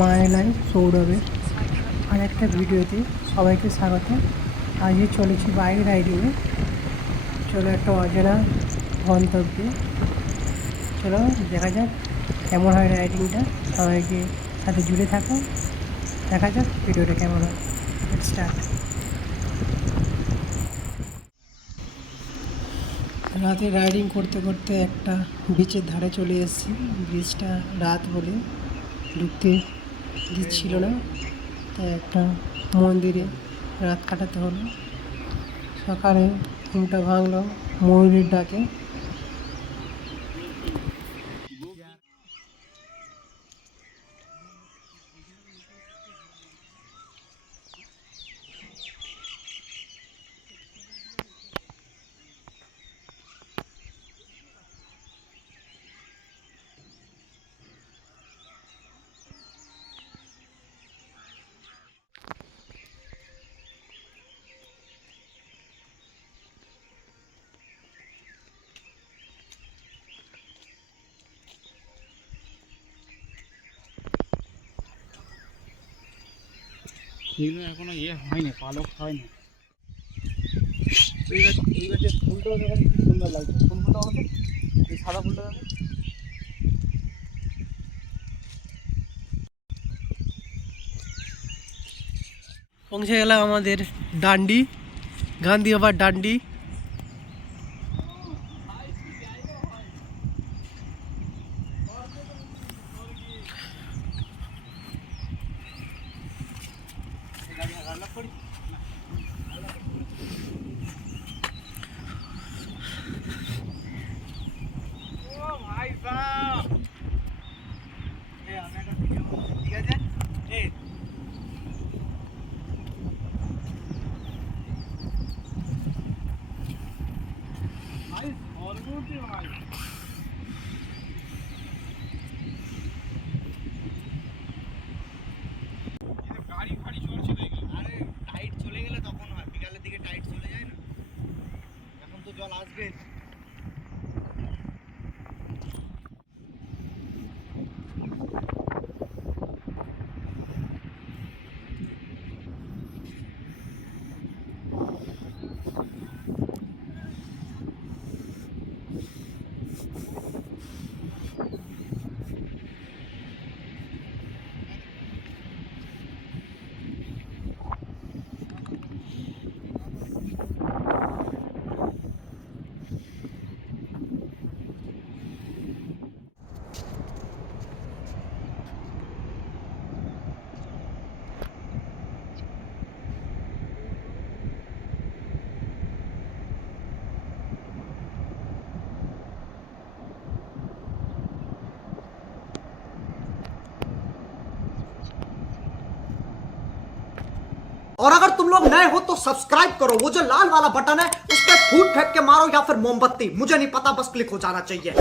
My life সৌরভের আর একটা ভিডিওতে সবাইকে স্বাগত। আজকে চলেছি বাইক রাইডিংয়ে। চলো একটা অজানা গন্তব্যে, চলো দেখা যাক কেমন হয় রাইডিংটা। সবাইকে সাথে জুড়ে থাকো, দেখা যাক ভিডিওটা কেমন হয়। স্টার্ট। রাতে রাইডিং করতে করতে একটা বিচের ধারে চলে এসেছি। ব্রিজটা রাত বলে ঢুকতে দিচ্ছিল না, তাই একটা মন্দিরে রাত কাটাতে হলো। সকালে ঘুমটা ভাঙলো ময়ূরের ডাকে। এগুলো এখনো হয়নি, পালক হয়নি। এইবার যে ফুলটা দেখেন কি সুন্দর লাগছে। কোন ফুলটা বলতো? এই সাদা ফুলটা দেখো। পৌঁছে গেলাম আমাদের ডান্ডি, গান্ধী বাবার ডান্ডি। জল আসবে। और अगर तुम लोग नए हो तो सब्सक्राइब करो, वो जो लाल वाला बटन है उस पर फूट फेंक के मारो या फिर मोमबत्ती, मुझे नहीं पता, बस क्लिक हो जाना चाहिए।